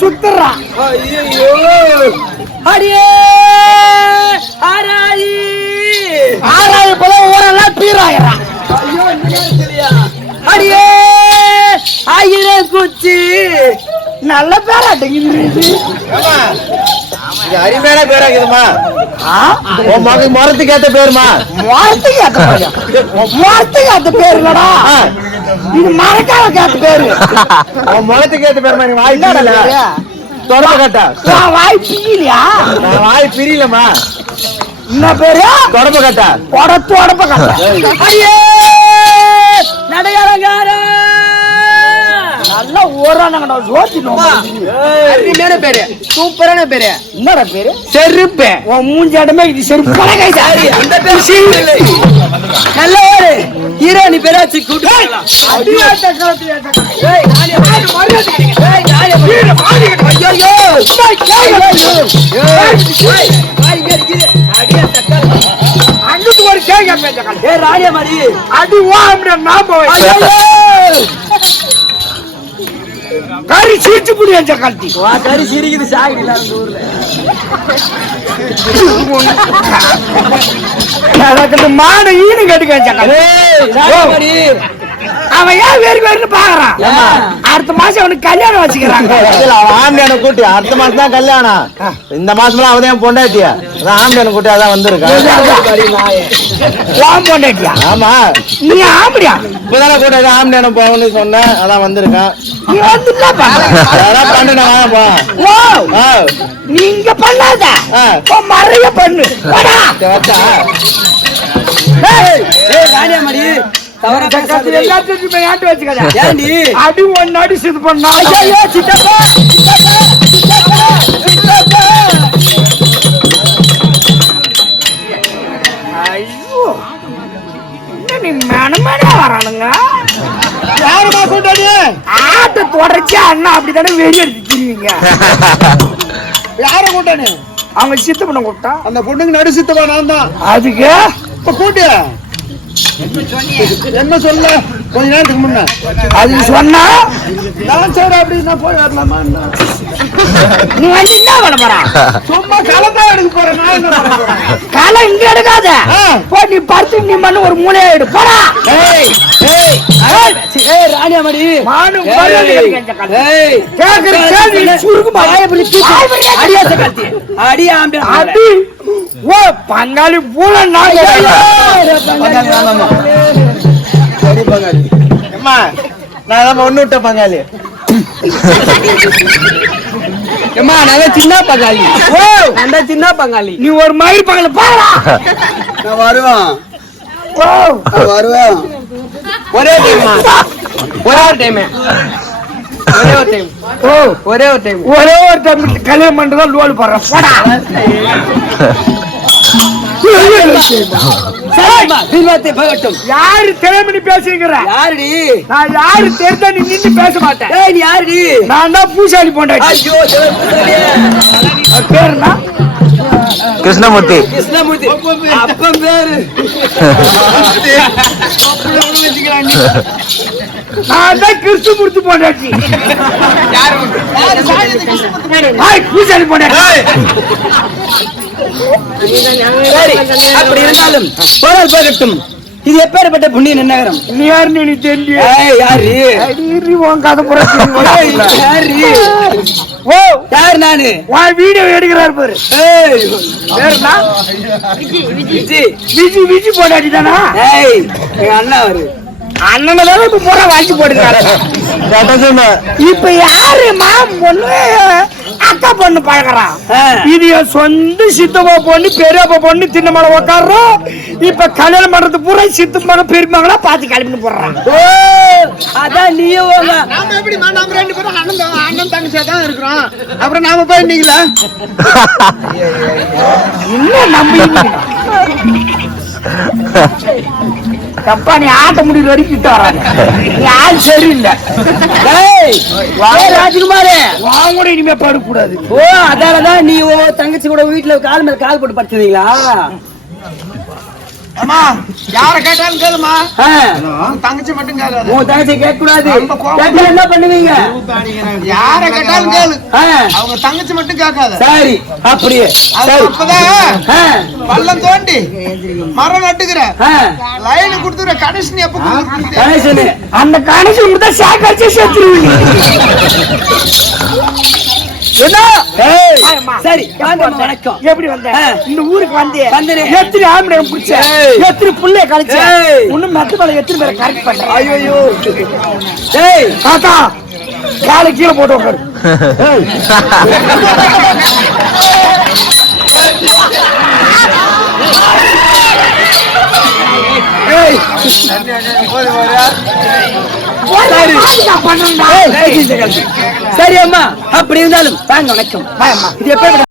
சுத்துறான் ஐயோ அடியே ஆராயி. ஆறாவது போல ஊரெல்லாம் இல்லையா அடியே ஆயிரம் குச்சி. நல்ல பேராட்டங்க ஏம்மா, இது அருமையான பேரா இருக்குதுமா உன் மக மரத்துக்கு ஏத்த பேருமா மரத்துக்கு ஏத்த பேரு? மரத்துக்கு ஏத்த பேரு இல்லடா. ஆ, இது மரக்கால கேட்ட பேரு. உன் முகத்துக்கு ஏத்த பேருமா நீ வாய் பேரு? தொடர்பு கட்டா? வாய் பிரியலையா? நான் வாய் பிரியலம்மா. என்ன பேரு? தொடர்பு கட்டா? உடத்து உடப்ப கட்ட. அடியே நடையாளங்காரா நல்ல ஊரானங்கடா ஜோதி அருமையான பேரு. சூப்பரான பேரு. என்னடா பேரு? செருப்பு. உன் மூஞ்சி இடமே இது சரி பழகை சரி அந்த பேரு இல்லை நல்ல ஒரு ஹீரோனி பேராச்சு கூட்டு ஏய், நானே பாரு, மரியாதை கிடையாது. ஏய், நானே. ஐயோ, ஐயோ. ஏய். அடியே தக்காளி. அங்கிட்டு ஒரு கேங்க பேச ஏய், ராணியா மாதிரி. அடி ஓம்ட நாம ஐயோ. கறி சீச்சு புடி வச்ச கழட்டி வா, கறி சிரிக்குது சாகுது இல்ல அந்த ஊர்ல. எனக்கு மாடு ஈனு கட்டுக்க அவன் ஏன் வேறு வேறுனு பாக்குறான்? அடுத்த மாசம் அவனுக்கு கல்யாணம் வச்சுக்கிறாங்க. அவன் ஆம்பியான கூட்டி அடுத்த மாசம் தான் கல்யாணம். இந்த மாசம்லாம் அவன் தான் பொண்டாட்டியா. அதான் ஆம்பியான கூட்டி அதான் வந்திருக்கான். பொண்டாட்டியா? ஆமா. நீ ஆம்படியா இப்பதானே கூட ஏதோ ஆம்பியான போகணும்னு சொன்னேன். அதான் வந்திருக்கான். நீ வந்து என்ன பண்ற அதெல்லாம் பண்ணுனா வாங்கப்பா. ஓ ஆ. நீ இங்க பண்ணாத மறைய பண்ணு. ஏய், ஏய், ராணியா. ஆட்டு வச்சுக்காத. ஏன்டி? அடி ஒன்னு அடி இது பண்ணா ஐயோ, சித்தப்பா, சித்தப்பா, சித்தப்பா, சித்தப்பா. ஐயோ. நீ மனமனே வரானுங்க? யாருமா கூட்டாளி ஆட்டை தொடர்ச்சி அண்ணா அப்படித்தானே வெறி அடிச்சு திரிவீங்க? யார கூட்டாளி அவங்க சித்து பண்ண கூப்பிட்டா? அந்த பொண்ணுங்க நடு சித்தவா நான் தான் அதுக்கு? இப்ப கூட்டு. என்ன சொல்ல கொஞ்ச நேரத்துக்கு முன்ன அது சொன்னா நான் சொல்றேன் அப்படி நான் போய் வரலாமா நீ வந்து என்ன பண்ண போறா சும்மா கலந்தா எடுக்க போறேன் காலை இங்க எடுக்காத ஆ. போ நீ பருத்து நீ மண்ணு ஒரு மூலையா எடு போடா ஏய், ஏய், ஏய், ஏய், ராணியா மாதிரி. மானும் ஏய், மரியாதை கிடைக்க மாட்டேன். ஏய், கேக்குற பிடி. அடியா. அடி ஓ பங்காளி பூல நான் அம்மா நான் ஒண்ணு விட்ட பங்காளி. ஏம்மா, நாங்க சின்ன பங்காளி. ஓ. அந்த சின்ன பங்காளி. நீ ஒரு மயில் பங்கல பாடா நான் வருவேன். ஓ. நான் வருவேன். ஒரே டைம் ஒரே ஒரு டைம் ஒரே ஒரு டைம் ஓ. ஒரே ஒரு டைம் ஒரே ஒரு டைம் கல்யாணம் பண்ணிட்டு லோடு போடுறேன் போடா. யாரு திறமணி பேசுங்கிற யாருடி? நான் யாரு தெரிஞ்சா நீ நின்னு பேச மாட்டேன். யாருடி? நான் தான் பூசாரி போண்டாச்சு ஐயோ சிவபுத்திரனே. பேர் என்ன? கிருஷ்ணமூர்த்தி. கிருஷ்ணமூர்த்தி. அப்பன் பேரு நான் தான் பூசாரி போண்டாச்சு சரி அப்படி இருந்தாலும் போனால் போகட்டும். இது எப்பேற்பட்ட புண்ணிய நன்னகரம் நீ யாரு நீ தெரிஞ்சு ஏய் யாரு? உன் கதை புறம் யாரு? யார் நானு. உன் வீடியோ எடுக்கிறாரு பாரு. ஏய் பேர் என்ன விஜி. விஜி விஜி போடாடி தானா ஏய் எங்க அண்ணா அவரு. அண்ணனை தானே இப்ப பூரா வாங்கி போடுறாரு இப்ப யாரு மாம் பொண்ணு? அக்கா பொண்ணு பழகுறான். இது என் சொந்த சித்தப்பா பொண்ணு பெரியப்பா பொண்ணு சின்ன மலை உட்காடுறோம் இப்ப கல்யாணம் பண்றது பூரா சித்து மகன் பெரியமகளா பார்த்து கிளம்பின்னு போடுறான் ஓ அதான் உங்க நாம எப்படிமா நாம ரெண்டு பேரும் அண்ணன் அண்ணன் தங்கச்சியா தான் இருக்கிறோம். அப்புறம் நாம போய் நீங்களா இன்னும் நம்பி? தப்பா நீ ஆட்ட முடிவு வரைக்கும் கிட்ட வராங்க நீ ஆள் சரியில்லை. ராஜ்குமாரே. வாங்க இனிமே படுக்க கூடாது ஓ அதாலதான் நீ தங்கச்சி கூட வீட்டுல கால் மேல கால் போட்டு படுத்துறீங்களா அம்மா யார கேட்டாலும் கேளுமா? தங்கச்சி மட்டும் கேட்காத உன் தங்கச்சி கேட்க கூடாது என்ன பண்ணுவீங்க? யார கேட்டாலும் கேளு. அவங்க தங்கச்சி மட்டும் கேட்காத. சரி அப்படியே. அப்பதான் பள்ளம் தோண்டி. மரம் நட்டுக்கிற. லைன் கொடுத்துற கனெக்ஷன் எப்ப? கணேசனு. அந்த கணக்கு தான் சாக்காச்சு சேர்த்துருவீங்க. என்ன. சரி வணக்கம். எப்படி வந்த. இந்த ஊருக்கு வந்து. எத்தனை ஆம்பளை பிடிச்ச. எத்தனை புள்ளைய கழிச்ச. இன்னும் மெத்த மேல எத்தனை பேரை கரெக்ட் பண்ற? ஐயோ ஏய் தாத்தா காலை கீழே போட்டு உட்காரு. ஏய், சரி அம்மா அப்படி இருந்தாலும் வாங்க வணக்கம் வாயம்மா. இது எப்படி